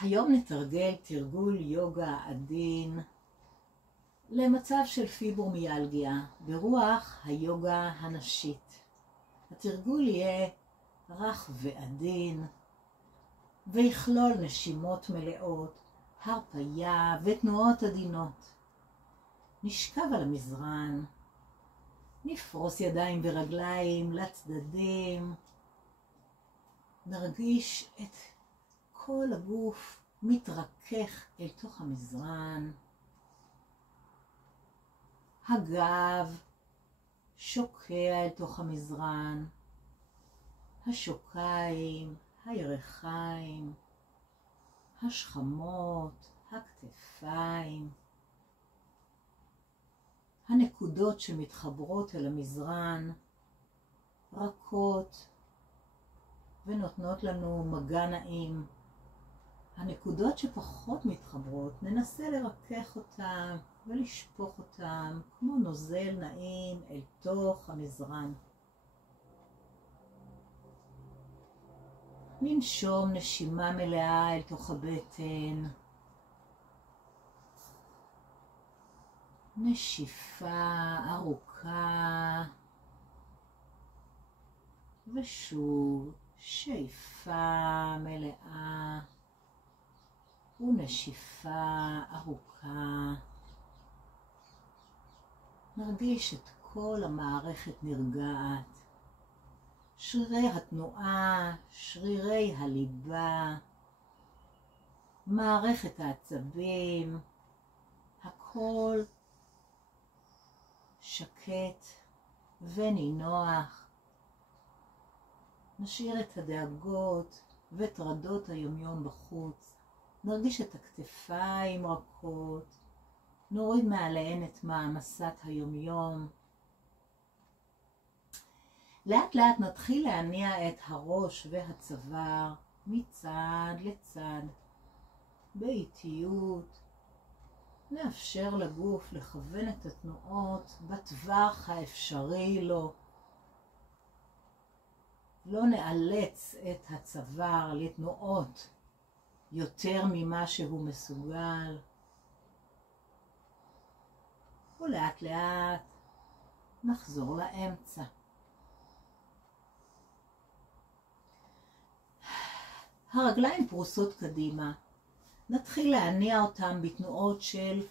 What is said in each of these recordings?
היום נתרגל תרגול יוגה עדין למצב של פיברומיאלגיה ברוח היוגה הנשית. התרגול יהיה רך ועדין ויכלול נשימות מלאות, הרפיה ותנועות עדינות. נשכב על המזרן, נפרוס ידיים ורגליים לצדדים, נרגיש את כל הגוף מתרכך אל תוך המזרן, הגב שוקע אל תוך המזרן, השוקיים, הירכיים, השכמות, הכתפיים, הנקודות שמתחברות אל המזרן, רכות ונותנות לנו מגע נעים. הנקודות שפחות מתחברות, ננסה לרכך אותן ולשפוך אותן כמו נוזל נעים אל תוך המזרן. ננשום נשימה מלאה אל תוך הבטן. נשיפה ארוכה. ושוב שאיפה מלאה. ונשיפה ארוכה. נרגיש את כל המערכת נרגעת. שרירי התנועה, שרירי הליבה, מערכת העצבים, הכל שקט ונינוח. נשאיר את הדאגות וטרדות היומיום בחוץ. נרגיש את הכתפיים רכות, נוריד מעליהן את מעמסת היומיום. לאט לאט נתחיל להניע את הראש והצוואר מצד לצד, באיטיות. נאפשר לגוף לכוון את התנועות בטווח האפשרי לו. לא נאלץ את הצוואר לתנועות יותר ממה שהוא מסוגל. ולאט לאט נחזור לאמצע. הרגליים פרוסות קדימה. נתחיל להניע אותם בתנועות של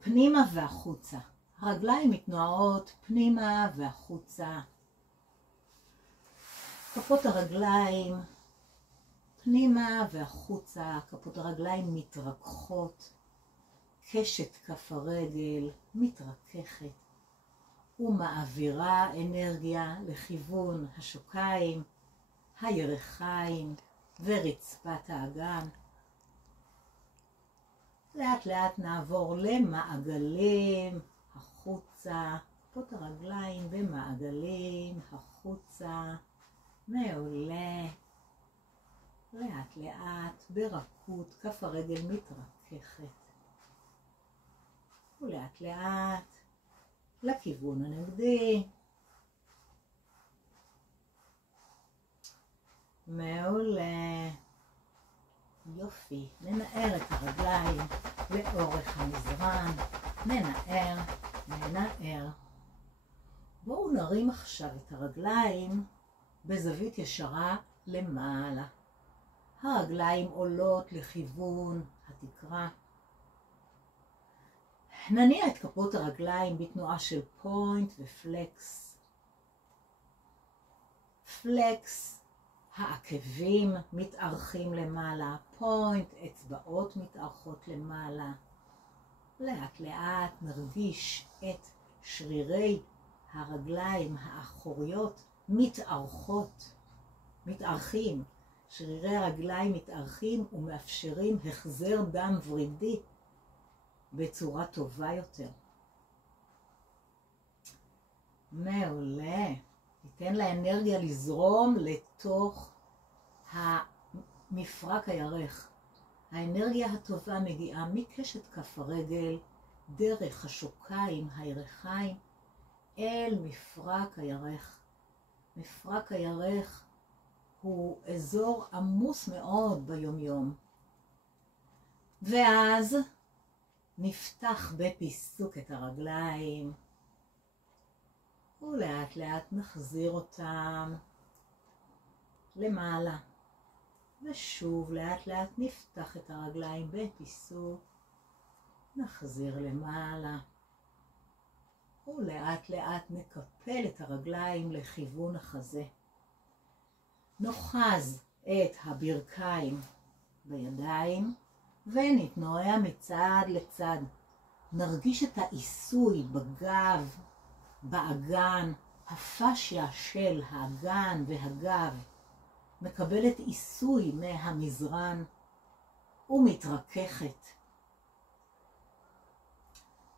פנימה והחוצה. הרגליים מתנועות פנימה והחוצה. כפות הרגליים פנימה והחוצה. כפות הרגליים מתרככות. קשת כף הרגל מתרככת ומעבירה אנרגיה לכיוון השוקיים, הירכיים ורצפת האגן. לאט לאט נעבור למעגלים החוצה, כפות הרגליים במעגלים החוצה. מעולה. לאט לאט ברכות כף הרגל מתרככת. ולאט לאט לכיוון הנגדי. מעולה. יופי. ננער את הרגליים לאורך המזרן. ננער, ננער. בואו נרים עכשיו את הרגליים בזווית ישרה למעלה. הרגליים עולות לכיוון התקרה. נניע את כפות הרגליים בתנועה של פוינט ופלקס. פלקס, העקבים מתארכים למעלה, פוינט, אצבעות מתארכות למעלה. לאט לאט נרגיש את שרירי הרגליים האחוריות מתארכים. שרירי הרגליים מתארכים ומאפשרים החזר דם ורידי בצורה טובה יותר. מעולה. ניתן לאנרגיה לזרום לתוך מפרק הירך. האנרגיה הטובה מגיעה מקשת כף הרגל, דרך השוקיים, הירכיים, אל מפרק הירך. מפרק הירך הוא אזור עמוס מאוד ביומיום. ואז נפתח בפיסוק את הרגליים, ולאט לאט נחזיר אותם למעלה. ושוב לאט לאט נפתח את הרגליים בפיסוק, נחזיר למעלה. ולאט לאט נקפל את הרגליים לכיוון החזה. נוחז את הברכיים בידיים ונתנועע מצד לצד. נרגיש את העיסוי בגב, באגן, הפשיה של האגן והגב מקבלת עיסוי מהמזרן ומתרככת.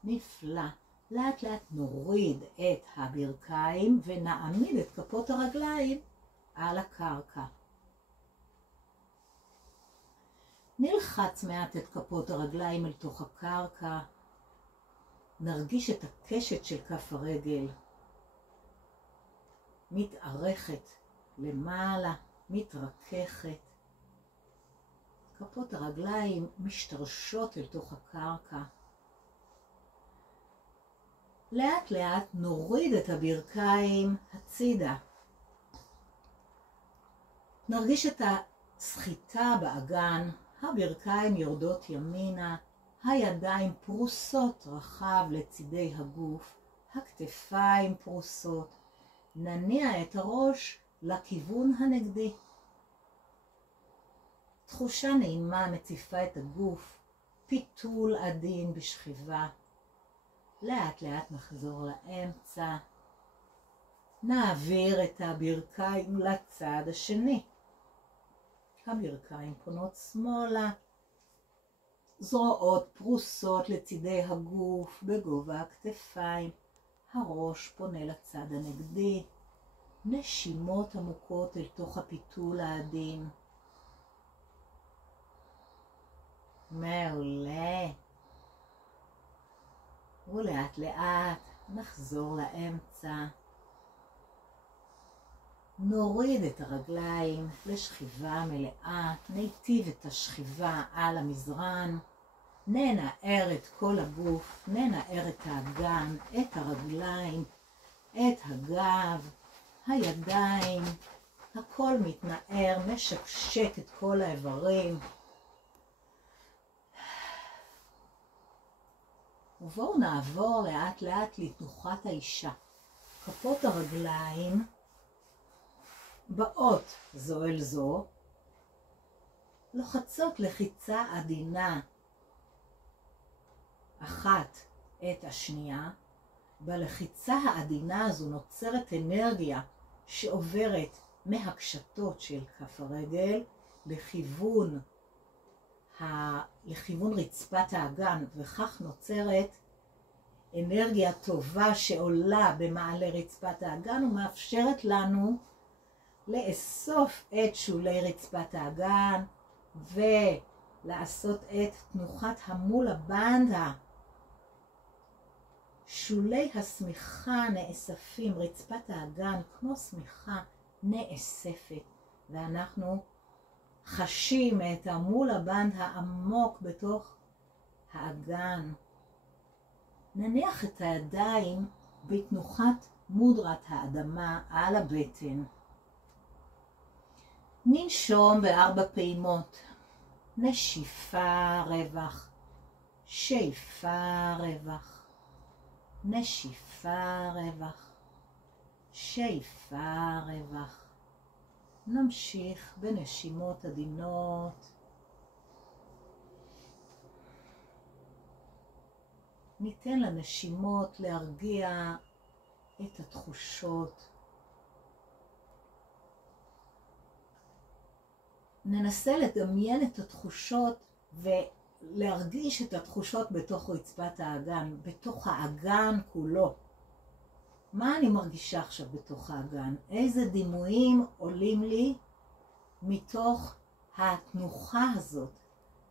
נפלא. לאט לאט נוריד את הברכיים ונעמיד את כפות הרגליים על הקרקע. נלחץ מעט את כפות הרגליים אל תוך הקרקע. נרגיש את הקשת של כף הרגל מתארכת למעלה, מתרככת. כפות הרגליים משתרשות אל תוך הקרקע. לאט לאט נוריד את הברכיים הצידה. נרגיש את הסחיטה באגן, הברכיים יורדות ימינה, הידיים פרוסות רחב לצידי הגוף, הכתפיים פרוסות. נניע את הראש לכיוון הנגדי. תחושה נעימה מציפה את הגוף, פיתול עדין בשכיבה. לאט לאט נחזור לאמצע. נעביר את הברכיים לצד השני. הברכיים פונות שמאלה. זרועות פרוסות לצידי הגוף בגובה הכתפיים. הראש פונה לצד הנגדי. נשימות עמוקות אל תוך הפיתול העדין. מעולה. ולאט לאט נחזור לאמצע. נוריד את הרגליים לשכיבה מלאה, ניטיב את השכיבה על המזרן, ננער את כל הגוף, ננער את האגן, את הרגליים, את הגב, הידיים, הכל מתנער, משקשק את כל האיברים. ובואו נעבור לאט לאט לתנוחת האישה. כפות הרגליים באות זו אל זו, לוחצות לחיצה עדינה אחת את השנייה. בלחיצה העדינה הזו נוצרת אנרגיה שעוברת מהקשתות של כף הרגל לכיוון רצפת האגן, וכך נוצרת אנרגיה טובה שעולה במעלה רצפת האגן ומאפשרת לנו לאסוף את שולי רצפת האגן ולעשות את תנוחת המולה בנדה. שולי השמיכה נאספים, רצפת האגן כמו שמיכה נאספת, ואנחנו חשים את המולה בנד העמוק בתוך האגן. נניח את הידיים בתנוחת מודרת האדמה על הבטן. ננשום ב4 פעימות. נשיפה רווח, שאיפה רווח, נשיפה רווח, שאיפה רווח. נמשיך בנשימות עדינות. ניתן לנשימות להרגיע את התחושות. ננסה לדמיין את התחושות ולהרגיש את התחושות בתוך רצפת האגן, בתוך האגן כולו. מה אני מרגישה עכשיו בתוך האגן? איזה דימויים עולים לי מתוך התנוחה הזאת,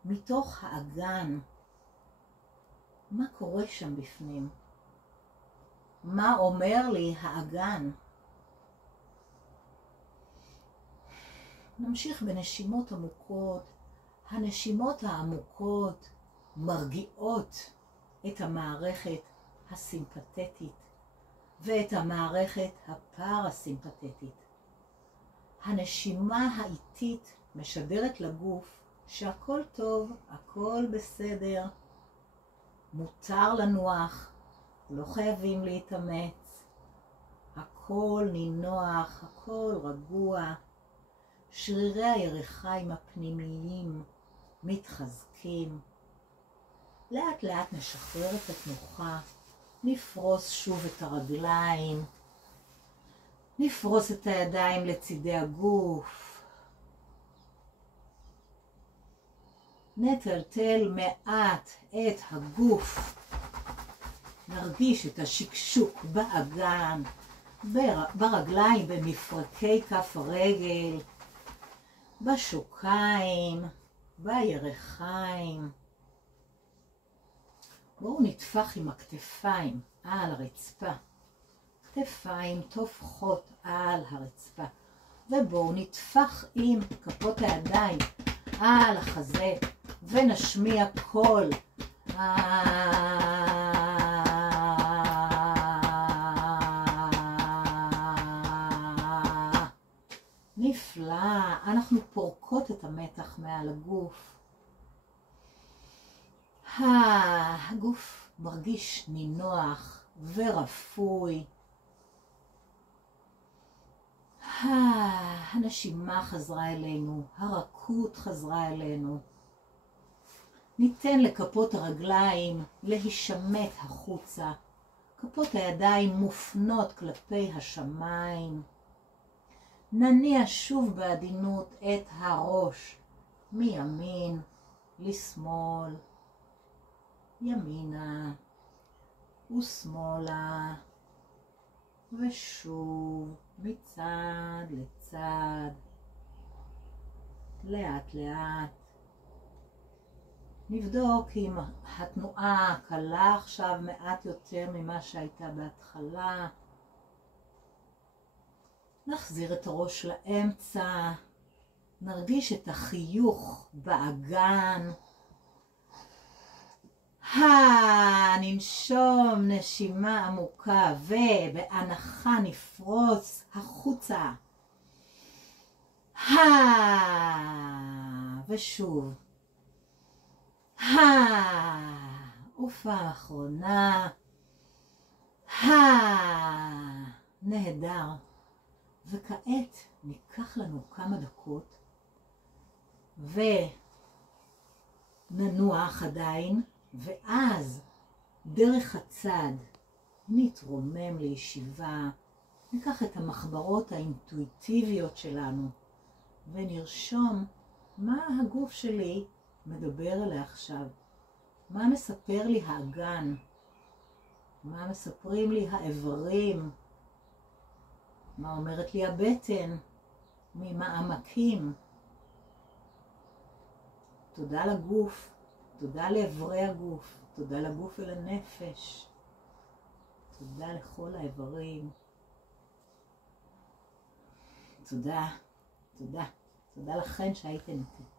מתוך האגן? מה קורה שם בפנים? מה אומר לי האגן? נמשיך בנשימות עמוקות. הנשימות העמוקות מרגיעות את המערכת הסימפתטית ואת המערכת הפרסימפתטית. הנשימה האיטית משדרת לגוף שהכל טוב, הכל בסדר, מותר לנוח, לא חייבים להתאמץ, הכל נינוח, הכל רגוע. שרירי הירכיים הפנימיים מתחזקים. לאט לאט נשחרר את התנוחה, נפרוס שוב את הרגליים, נפרוס את הידיים לצידי הגוף, נטלטל מעט את הגוף, נרגיש את השקשוק באגן, ברגליים, במפרקי כף הרגל, בשוקיים, בירכיים. בואו נטפח עם הכתפיים על הרצפה, כתפיים טופחות על הרצפה, ובואו נטפח עם כפות הידיים על החזה ונשמיע קול. נפלא, אנחנו פורקות את המתח מעל הגוף. הגוף מרגיש נינוח ורפוי. הנשימה חזרה אלינו, הרכות חזרה אלינו. ניתן לכפות הרגליים להישמט החוצה. כפות הידיים מופנות כלפי השמיים. נניע שוב בעדינות את הראש מימין לשמאל, ימינה ושמאלה, ושוב מצד לצד, לאט לאט. נבדוק אם התנועה קלה עכשיו מעט יותר ממה שהייתה בהתחלה. נחזיר את הראש לאמצע, נרגיש את החיוך באגן. ננשום נשימה עמוקה ובהנחה נפרוץ החוצה. ושוב. ופעם אחרונה. נהדר. וכעת ניקח לנו כמה דקות וננוח עדיין, ואז דרך הצד נתרומם לישיבה, ניקח את המחברות האינטואיטיביות שלנו ונרשום מה הגוף שלי מדבר אליי עכשיו, מה מספר לי האגן, מה מספרים לי האיברים, מה אומרת לי הבטן ממעמקים. תודה לגוף, תודה לאיברי הגוף, תודה לגוף ולנפש, תודה לכל האיברים. תודה, תודה, תודה לכן שהייתם איתי.